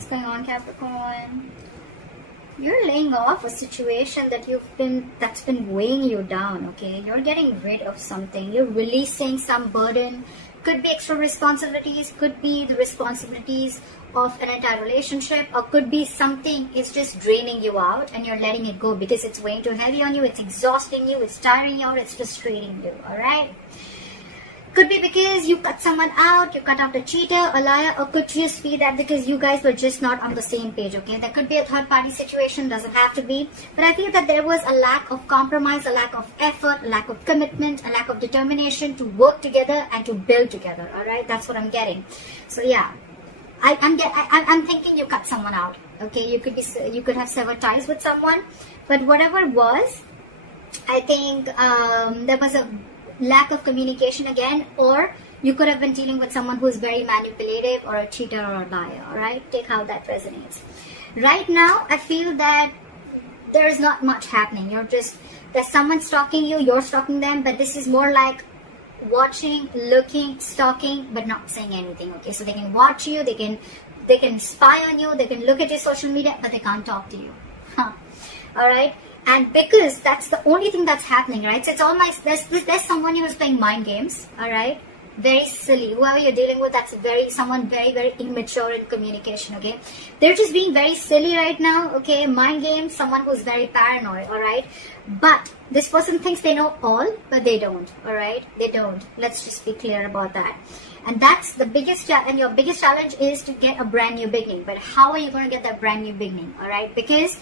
What's going on, Capricorn? You're laying off a situation that's been weighing you down, okay? You're getting rid of something. You're releasing some burden. Could be extra responsibilities, could be the responsibilities of an entire relationship, or could be something is just draining you out and you're letting it go because it's weighing too heavy on you, it's exhausting you, it's tiring you out, it's frustrating you, alright? Could be because you cut someone out, you cut out a cheater, a liar, or could just be that because you guys were just not on the same page, okay? There could be a third party situation, doesn't have to be. But I feel that there was a lack of compromise, a lack of effort, a lack of commitment, a lack of determination to work together and to build together, alright? That's what I'm getting. So yeah, I'm thinking you cut someone out, okay? You could have severed ties with someone, but whatever it was, I think there was a lack of communication again, or you could have been dealing with someone who's very manipulative or a cheater or a liar, alright? Take how that resonates. Right now, I feel that there's not much happening. There's someone stalking you, you're stalking them, but this is more like watching, looking, stalking, but not saying anything, okay? So they can watch you, they can spy on you, they can look at your social media, but they can't talk to you. Alright? And because that's the only thing that's happening, right? So it's all there's someone who's playing mind games, alright? Very silly. Whoever you're dealing with, that's someone very, very immature in communication, okay? They're just being very silly right now, okay? Mind games, someone who's very paranoid, alright? But this person thinks they know all, but they don't, alright? They don't. Let's just be clear about that. And that's the biggest and your biggest challenge is to get a brand new beginning. But how are you going to get that brand new beginning, alright? Because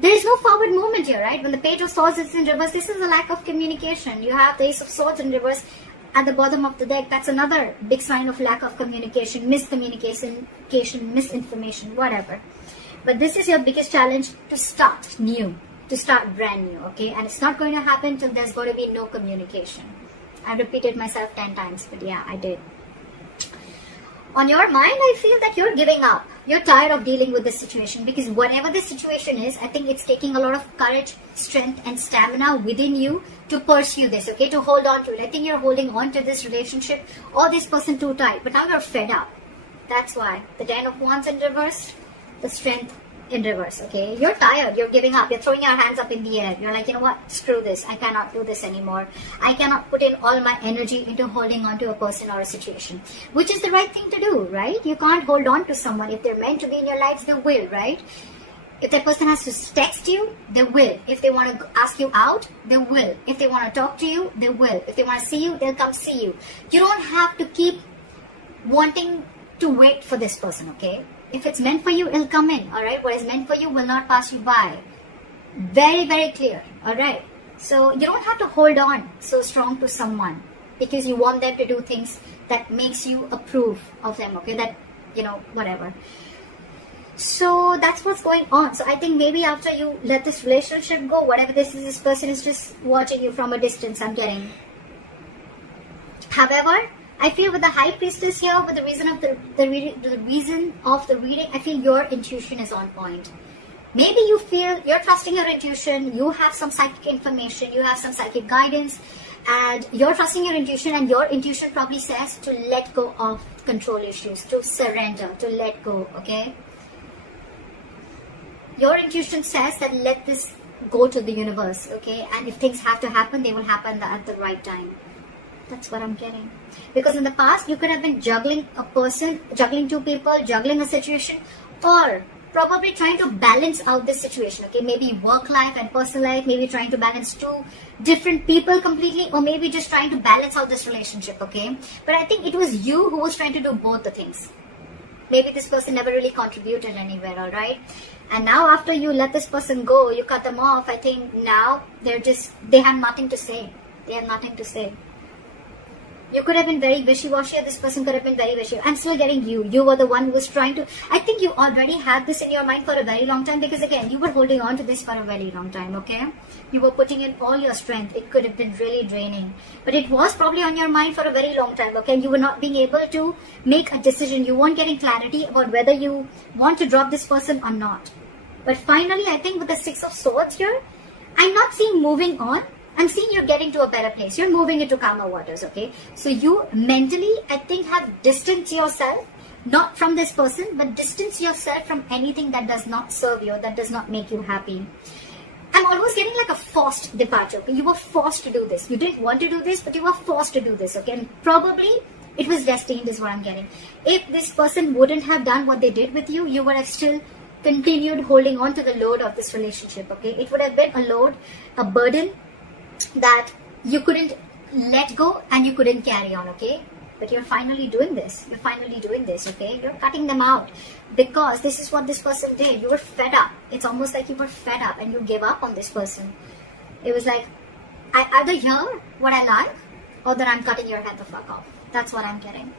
there is no forward movement here, right? When the Page of Swords is in reverse, this is a lack of communication. You have the Ace of Swords in reverse at the bottom of the deck. That's another big sign of lack of communication, miscommunication, misinformation, whatever. But this is your biggest challenge, to start new, to start brand new, okay? And it's not going to happen till there's going to be no communication. I repeated myself 10 times, but yeah, I did. On your mind, I feel that you're giving up. You're tired of dealing with this situation, because whatever the situation is, I think it's taking a lot of courage, strength and stamina within you to pursue this, okay, to hold on to it. I think you're holding on to this relationship or this person too tight, but now you're fed up. That's why. The Ten of Wands in reverse, the Strength in reverse, okay? You're tired, you're giving up, you're throwing your hands up in the air. You're like, you know what, screw this, I cannot do this anymore. I cannot put in all my energy into holding on to a person or a situation, which is the right thing to do, right? You can't hold on to someone. If they're meant to be in your lives, they will, right? If that person has to text you, they will. If they want to ask you out, they will. If they want to talk to you, they will. If they want to see you, they'll come see you. You don't have to keep wanting to wait for this person, okay? If it's meant for you, it'll come in, alright? What is meant for you will not pass you by. Very, very clear, alright? So you don't have to hold on so strong to someone because you want them to do things that makes you approve of them, okay? That, you know, whatever. So that's what's going on. So I think maybe after you let this relationship go, whatever this is, this person is just watching you from a distance, I'm getting. However, I feel with the High Priestess here, with the reason of the reason of the reading, I feel your intuition is on point. Maybe you feel you're trusting your intuition, you have some psychic information, you have some psychic guidance, and you're trusting your intuition, and your intuition probably says to let go of control issues, to surrender, to let go, okay? Your intuition says that let this go to the universe, okay? And if things have to happen, they will happen at the right time. That's what I'm getting. Because in the past, you could have been juggling a person, juggling two people, juggling a situation, or probably trying to balance out this situation, okay? Maybe work life and personal life, maybe trying to balance two different people completely, or maybe just trying to balance out this relationship, okay? But I think it was you who was trying to do both the things. Maybe this person never really contributed anywhere, alright? And now after you let this person go, you cut them off, I think now they have nothing to say. They have nothing to say. You could have been very wishy-washy, or this person could have been very wishy. I'm still getting you. You were the one who was trying to... I think you already had this in your mind for a very long time, because again, you were holding on to this for a very long time, okay? You were putting in all your strength. It could have been really draining. But it was probably on your mind for a very long time, okay? You were not being able to make a decision. You weren't getting clarity about whether you want to drop this person or not. But finally, I think with the Six of Swords here, I'm not seeing moving on. I'm seeing you're getting to a better place. You're moving into calmer waters, okay? So you mentally, I think, have distanced yourself Not from this person, but distance yourself from anything that does not serve you, that does not make you happy. I'm almost getting like a forced departure. Okay? You were forced to do this. You didn't want to do this, but you were forced to do this. Okay, and probably it was destined, is what I'm getting. If this person wouldn't have done what they did with you, you would have still continued holding on to the load of this relationship. Okay, it would have been a load, a burden that you couldn't let go and you couldn't carry on. Okay, but you're finally doing this. You're finally doing this. Okay, you're cutting them out because this is what this person did. You were fed up. It's almost like you were fed up and you gave up on this person. It was like, I either hear what I like or that I'm cutting your head the fuck off. That's what I'm getting.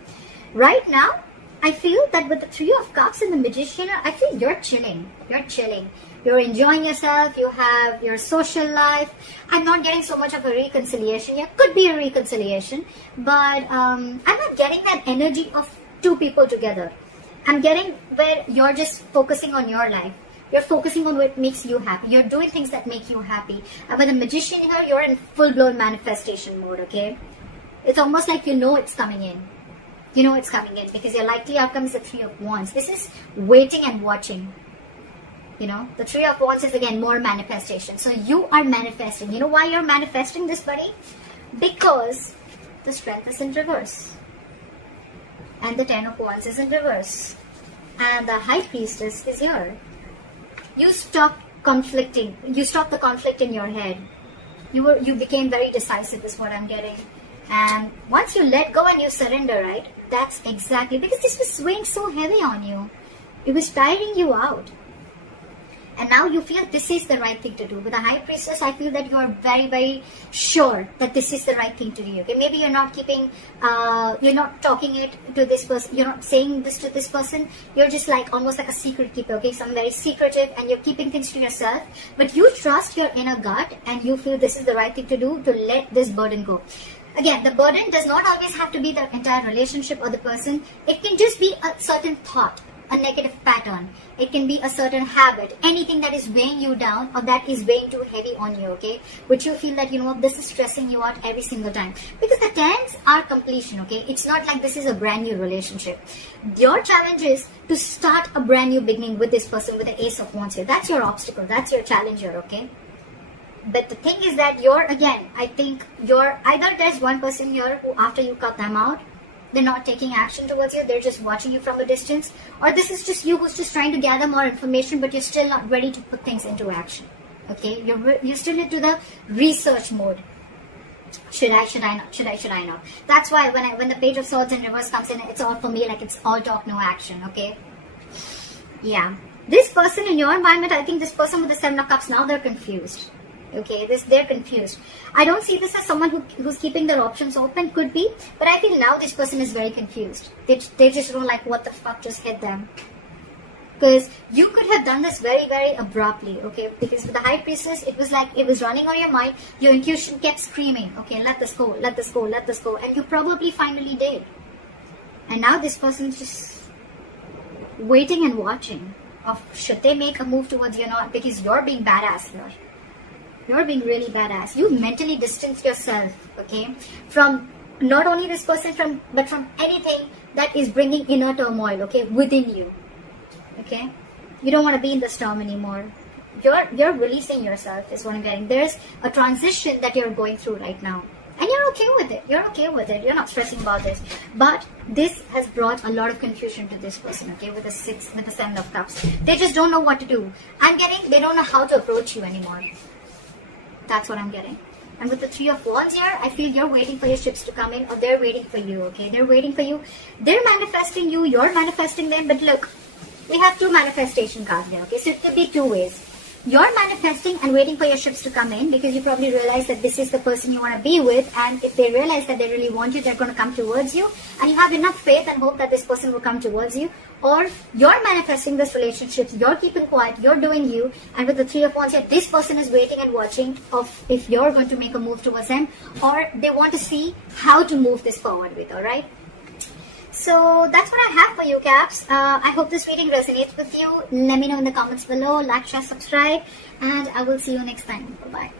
Right now, I feel that with the Three of Cups and the Magician, I feel you're chilling. You're chilling. You're enjoying yourself. You have your social life. I'm not getting so much of a reconciliation. Yeah, could be a reconciliation. But I'm not getting that energy of two people together. I'm getting where you're just focusing on your life. You're focusing on what makes you happy. You're doing things that make you happy. And with the Magician here, you're in full-blown manifestation mode, okay? It's almost like you know it's coming in. You know it's coming in because your likely outcome is the Three of Wands. This is waiting and watching. You know, the Three of Wands is again more manifestation. So you are manifesting. You know why you're manifesting this, buddy? Because the Strength is in reverse. And the Ten of Wands is in reverse. And the High Priestess is here. You stop conflicting. You stop the conflict in your head. You became very decisive is what I'm getting. And once you let go and you surrender, right? That's exactly, because this was weighing so heavy on you. It was tiring you out. And now you feel this is the right thing to do. With the High Priestess, I feel that you are very, very sure that this is the right thing to do. Okay, maybe you're not keeping, you're not talking it to this person. You're not saying this to this person. You're just like almost like a secret keeper. Okay, some very secretive, and you're keeping things to yourself. But you trust your inner gut, and you feel this is the right thing to do to let this burden go. Again, the burden does not always have to be the entire relationship or the person. It can just be a certain thought, a negative pattern. It can be a certain habit, anything that is weighing you down or that is weighing too heavy on you, okay? Which you feel that, you know, this is stressing you out every single time. Because the tens are completion, okay? It's not like this is a brand new relationship. Your challenge is to start a brand new beginning with this person with the Ace of Wands here. That's your obstacle. That's your challenge here, okay? But the thing is that I think either there's one person here who after you cut them out, they're not taking action towards you, they're just watching you from a distance, or this is just you who's just trying to gather more information, but you're still not ready to put things into action. Okay, you're still into the research mode. Should I not? That's why when the Page of Swords in reverse comes in, it's all for me like it's all talk, no action. Okay, yeah. This person in your environment, I think this person with the Seven of Cups, now they're confused. Okay, they're confused. I don't see this as someone who's keeping their options open. Could be, but I feel now this person is very confused. They just don't like what the fuck just hit them. Because you could have done this very, very abruptly, okay? Because with the High Priestess, it was like it was running on your mind. Your intuition kept screaming, okay, let this go, let this go, let this go. And you probably finally did. And now this person's just waiting and watching of should they make a move towards you or not, because you're being badass here. You're being really badass. You mentally distance yourself, okay, from not only this person, but from anything that is bringing inner turmoil, okay, within you, okay. You don't want to be in the storm anymore. You're releasing yourself is what I'm getting. There's a transition that you're going through right now, and you're okay with it. You're okay with it. You're not stressing about this. But this has brought a lot of confusion to this person, okay, with the Seven of Cups. They just don't know what to do. I'm getting they don't know how to approach you anymore. That's what I'm getting. And with the Three of Wands here, I feel you're waiting for your ships to come in, or they're waiting for you, okay? They're waiting for you. They're manifesting you, you're manifesting them. But look, we have two manifestation cards there, okay? So it could be two ways. You're manifesting and waiting for your ships to come in because you probably realize that this is the person you want to be with, and if they realize that they really want you, they're going to come towards you, and you have enough faith and hope that this person will come towards you. Or you're manifesting this relationship, you're keeping quiet, you're doing you, and with the Three of Wands here, this person is waiting and watching of if you're going to make a move towards them, or they want to see how to move this forward with, alright? So that's what I have for you, Caps. I hope this reading resonates with you. Let me know in the comments below. Like, share, subscribe, and I will see you next time. Bye-bye.